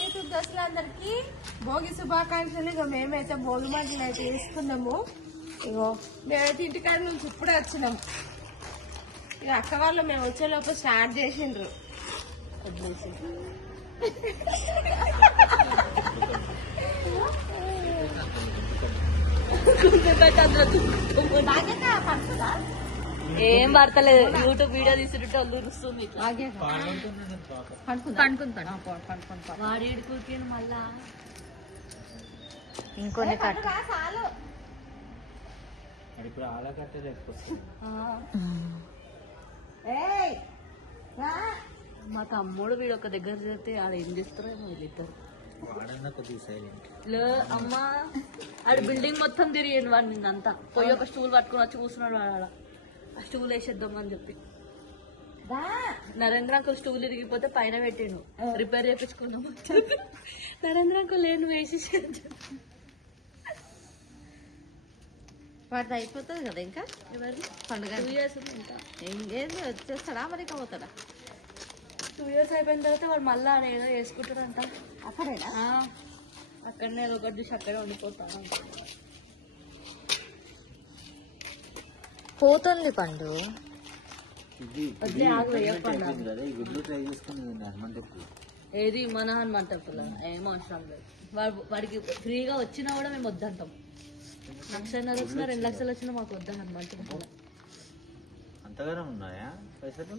YouTube దోస్తులందరికీ Bhogi శుభాకాంక్షలు. ఇక మేమైతే భోగి మంటలు అయితే వేసుకున్నాము. ఇగో మేమైతే ఇంటికాడ నుంచి ఇప్పుడే వచ్చినాము. ఇక అక్క వాళ్ళు మేము వచ్చేలోపు స్టార్ట్ చేసిండ్రు. ఏం పడతలేదు. యూట్యూబ్ వీడియో తీసుకుంటే వాళ్ళు రుస్తుంది. వాడి కూర్చొని మళ్ళా ఇంకొన్ని మా తమ్ముడు వీడు ఒక దగ్గర చేస్తే ఆడ ఏం చేస్తారో వీళ్ళిద్దరు. అమ్మా ఆడ బిల్డింగ్ మొత్తం తిరిగింది వాడు నిన్నంతా. పోయి ఒక స్టూల్ పట్టుకుని వచ్చి కూర్చున్నాడు వాడు ఆడ. ఆ స్టూల్ వేసేద్దాం అని చెప్పి నరేంద్ర అంకుల్ స్టూల్ ఇరిగిపోతే పైన పెట్టిండు. రిపేర్ చేయించుకున్నాం. నరేంద్ర అంకుల్ లేను వేసేసి వాటి అయిపోతుంది కదా ఇంకా పండుగ. 2 years ఇంకా ఇంకేంది వచ్చేస్తాడా మరి పోతాడా? 2 years అయిపోయిన తర్వాత వాడు మళ్ళీ ఆడ ఏదో వేసుకుంటాడంట. అక్కడేనా? అక్కడనే ఏదో ఒకటి చూసి అక్కడే ఉండిపోతాను. పోతుంది పండు. ఏది మన హనుమాన్ టెంపుల్ ఏమో అవసరం లేదు. వాడికి ఫ్రీగా వచ్చినా కూడా మేము వద్దంటాం. 1,00,000 వచ్చినా 2 లక్షలు వచ్చినా మాకు వద్దా హనుమాన్ టెంపుల్. అంతగానే ఉన్నాయా పైసలు?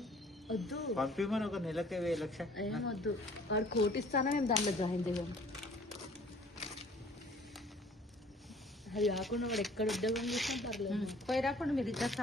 వద్దు పంపిమని ఒక నెలకే 1,000 లక్ష ఏం వద్దు. వాడు కోటిస్తానా మేము దాంట్లో జాయిన్ చేయం. అది కాకుండా వాడు ఎక్కడ ఉద్యోగం చేసినా పర్లేదు. పోయి రాకుండా మీరు ఇద్దరు